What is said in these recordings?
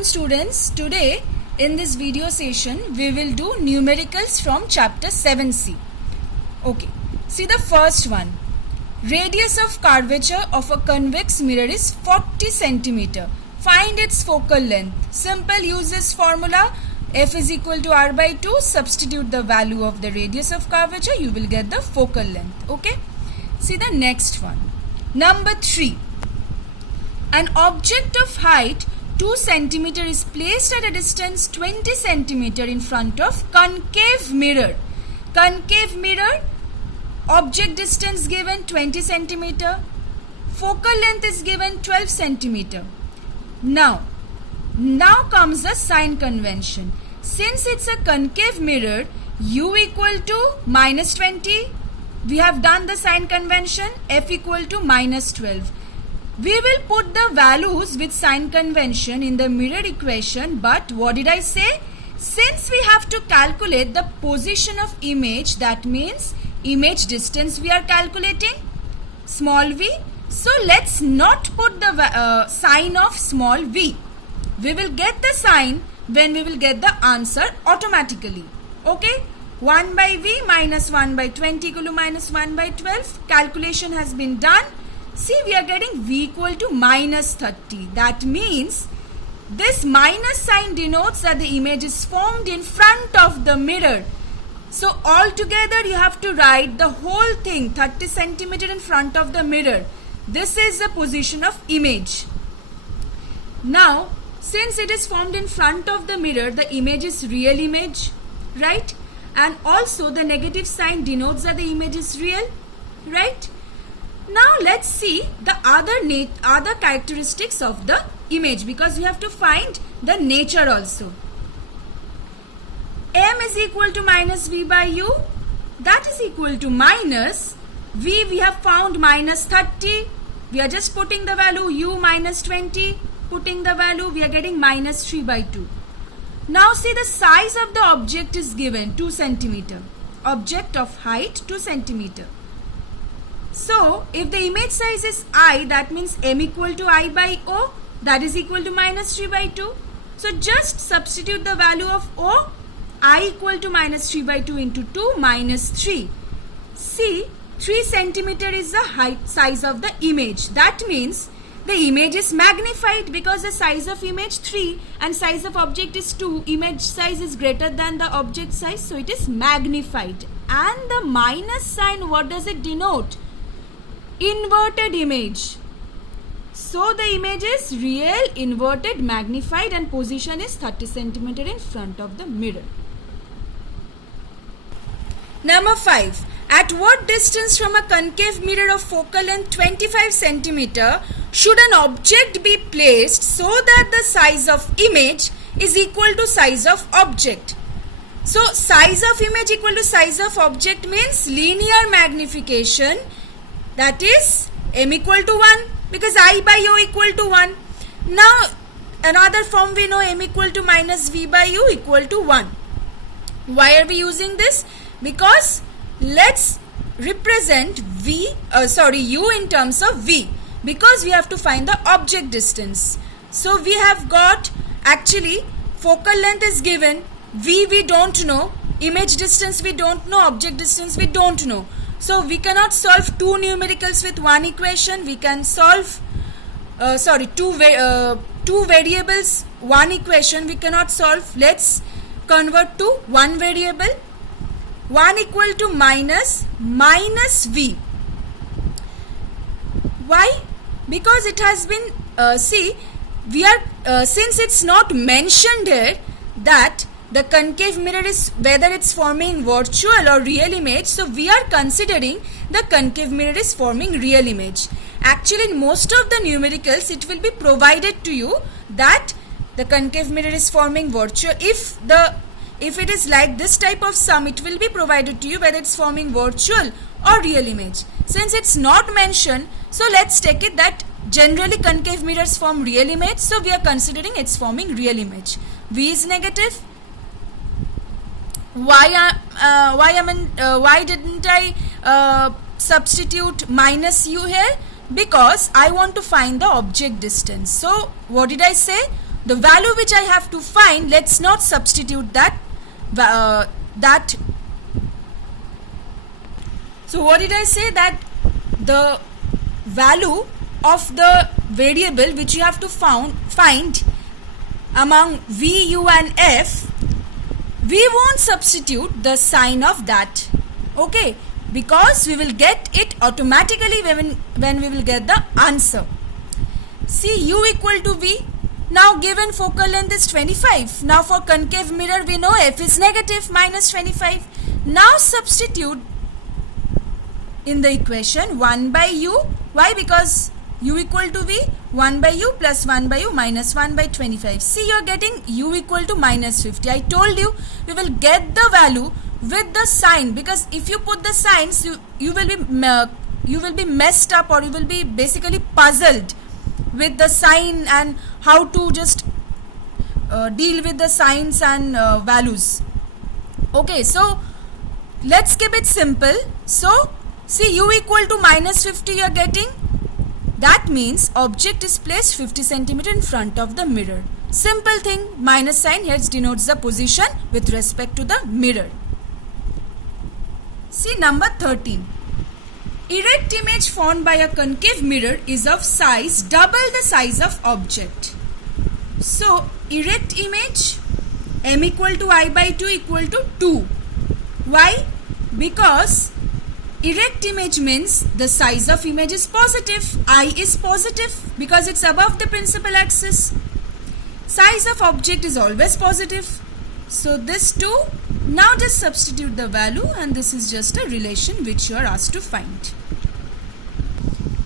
afternoon, students. Today in this video session we will do numericals from chapter 7C. Okay, see the first one. Radius of curvature of a convex mirror is 40 centimeter. Find its focal length. Simple, use this formula. F is equal to R by 2. Substitute the value of the radius of curvature. You will get the focal length. Okay. See the next one. Number 3. An object of height 2 centimeter is placed at a distance 20 centimeter in front of concave mirror. Concave mirror, object distance given 20 centimeter. Focal length is given 12 centimeter. Now comes the sign convention. Since it's a concave mirror, u equal to minus 20. We have done the sign convention. F equal to minus 12. We will put the values with sign convention in the mirror equation, but what did I say? Since we have to calculate the position of image, that means image distance we are calculating, small v. So let's not put the sign of small v. We will get the sign when we will get the answer automatically. Okay? 1 by v minus 1 by 20 equal to minus 1 by 12. Calculation has been done. See, we are getting v equal to minus 30. That means this minus sign denotes that the image is formed in front of the mirror. So altogether you have to write the whole thing 30 centimeter in front of the mirror. This is the position of image. Now, since it is formed in front of the mirror, the image is real image, right? And also the negative sign denotes that the image is real, right? Now let's see the other characteristics of the image, because we have to find the nature also. M is equal to minus v by u. That is equal to minus v. We have found minus 30. We are just putting the value u minus 20. Putting the value, we are getting minus 3 by 2. Now see, the size of the object is given 2 centimeter. Object of height 2 centimeter. So, if the image size is I, that means m equal to I by O, that is equal to minus 3 by 2. So, just substitute the value of O, I equal to minus 3 by 2 into 2 minus 3. See, 3 centimeter is the height size of the image. That means the image is magnified, because the size of image 3 and size of object is 2. Image size is greater than the object size, so it is magnified. And the minus sign, what does it denote? Inverted image. So the image is real, inverted, magnified, and position is 30 centimeter in front of the mirror. Number 5. At what distance from a concave mirror of focal length 25 centimeter should an object be placed so that the size of image is equal to size of object? So size of image equal to size of object means linear magnification. That is m equal to 1, because I by o equal to 1. Now another form we know, m equal to minus v by u equal to 1. Why are we using this? Because let's represent u in terms of v, because we have to find the object distance. So we have got, actually focal length is given, v we don't know, image distance we don't know, object distance we don't know. So we cannot solve two numericals with one equation. We can solve two variables, one equation we cannot solve. Let's convert to one variable. 1 equal to minus v. Why? Because it has been, since it's not mentioned here that the concave mirror is whether it's forming virtual or real image, so we are considering the concave mirror is forming real image. Actually, in most of the numericals, it will be provided to you that the concave mirror is forming virtual. If it is like this type of sum, it will be provided to you whether it's forming virtual or real image. Since it's not mentioned, so let's take it that generally concave mirrors form real image, so we are considering it's forming real image. V is negative. Why didn't I substitute minus u here? Because I want to find the object distance. So what did I say? the value which I have to find, let's not substitute that. So what did I say? That the value of the variable which you have to find among v, u and f, we won't substitute the sign of that, okay, because we will get it automatically when we will get the answer. See, u equal to v. Now given focal length is 25. Now for concave mirror we know f is negative, minus 25. Now substitute in the equation 1 by u. Why? Because u equal to v, 1 by u plus 1 by u minus 1 by 25. See, you are getting u equal to minus 50. I told you, you will get the value with the sign, because if you put the signs, you will be messed up, or you will be basically puzzled with the sign and how to just deal with the signs and values. Okay, so let's keep it simple. So see, u equal to minus 50 you are getting. That means object is placed 50 centimeter in front of the mirror. Simple thing, minus sign here denotes the position with respect to the mirror. See number 13. Erect image formed by a concave mirror is of size double the size of object. So erect image, m equal to I by 2 equal to 2. Why? Because erect image means the size of image is positive. I is positive because it's above the principal axis. Size of object is always positive. So this 2, now just substitute the value, and this is just a relation which you are asked to find.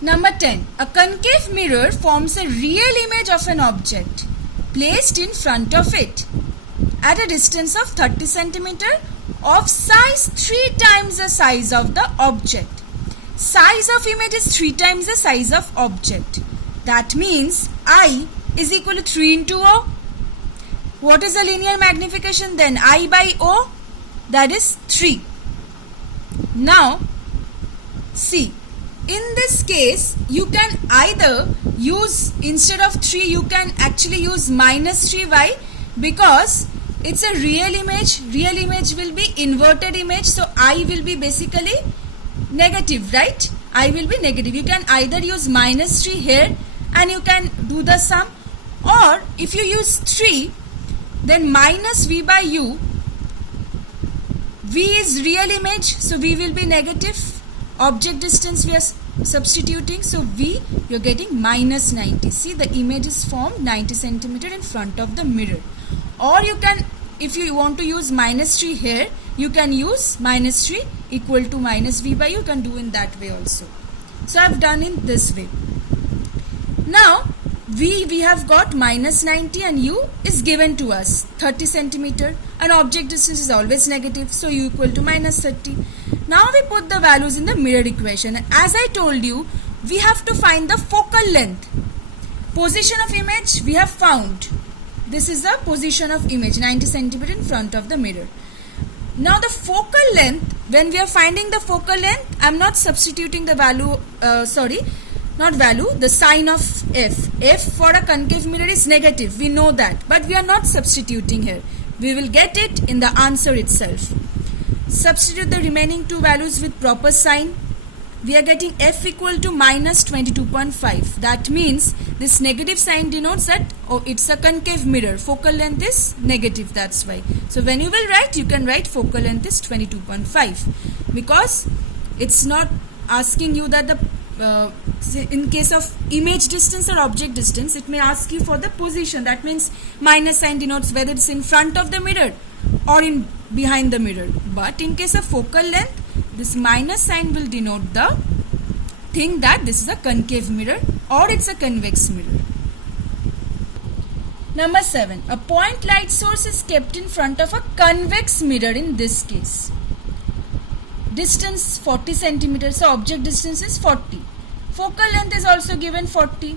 Number 10. A concave mirror forms a real image of an object placed in front of it at a distance of 30 centimeter of size 3 times the size of the object. Size of image is 3 times the size of object. That means I is equal to 3 into O. What is the linear magnification then? I by O, that is 3. Now see, in this case you can either use, instead of 3 you can actually use minus 3. Why? Because it's a real image. Real image will be inverted image, so I will be basically negative, right? I will be negative. You can either use minus 3 here and you can do the sum, or if you use 3, then minus v by u. V is real image, so v will be negative. Object distance we are substituting, so v, you are getting minus 90. See, the image is formed 90 centimeter in front of the mirror. Or you can, if you want to use minus 3 here, you can use minus 3 equal to minus v by u. You can do in that way also. So I have done in this way. Now we have got minus 90 and u is given to us 30 centimeter, and object distance is always negative, so u equal to minus 30. Now we put the values in the mirror equation. As I told you, we have to find the focal length. Position of image we have found. This is the position of image, 90 centimeter in front of the mirror. Now the focal length, when we are finding the focal length, I am not substituting the value, the sign of f. F for a concave mirror is negative, we know that, but we are not substituting here. We will get it in the answer itself. Substitute the remaining 2 values with proper sign. We are getting f equal to minus 22.5. That means this negative sign denotes that, oh, it's a concave mirror. Focal length is negative, that's why. So when you will write, you can write focal length is 22.5. Because it's not asking you that in case of image distance or object distance, it may ask you for the position. That means minus sign denotes whether it's in front of the mirror or in behind the mirror. But in case of focal length, this minus sign will denote the thing that this is a concave mirror or it's a convex mirror. Number 7. A point light source is kept in front of a convex mirror in this case. Distance 40 centimeters, so object distance is 40. Focal length is also given 40.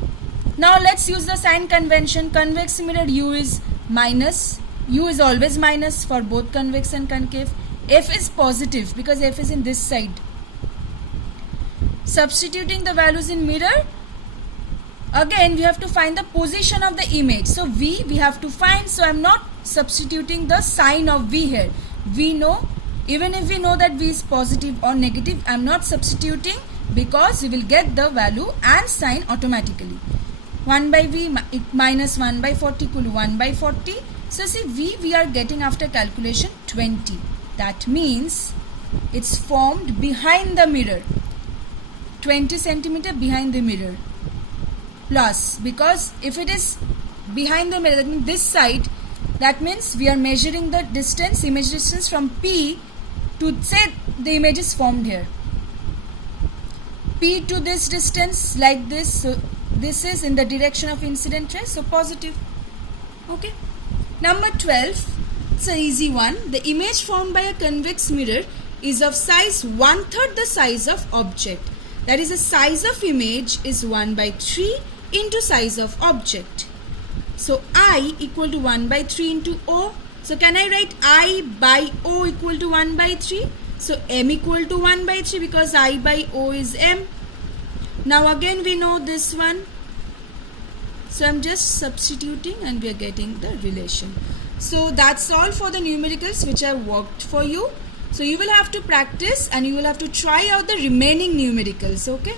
Now let's use the sign convention. Convex mirror, u is minus. U is always minus for both convex and concave. F is positive because F is in this side. Substituting the values in mirror, again we have to find the position of the image. So V we have to find, so I am not substituting the sign of V here. We know, even if we know that V is positive or negative, I am not substituting because we will get the value and sign automatically. 1 by V minus 1 by 40 equal to 1 by 40. So see, V we are getting after calculation 20. That means it's formed behind the mirror, 20 centimeter behind the mirror. Plus, because if it is behind the mirror, that means this side, that means we are measuring the distance, image distance from P to, say the image is formed here, P to this distance like this. So this is in the direction of incident ray, so positive. Okay. Number 12, it's an easy one. The image formed by a convex mirror is of size 1/3 the size of object. That is, the size of image is 1 by 3 into size of object. So I equal to 1 by 3 into O. So can I write I by O equal to 1 by 3? So M equal to 1 by 3 because I by O is M. Now again we know this one. So I'm just substituting and we are getting the relation. So that's all for the numericals which I worked for you. So you will have to practice and you will have to try out the remaining numericals, okay?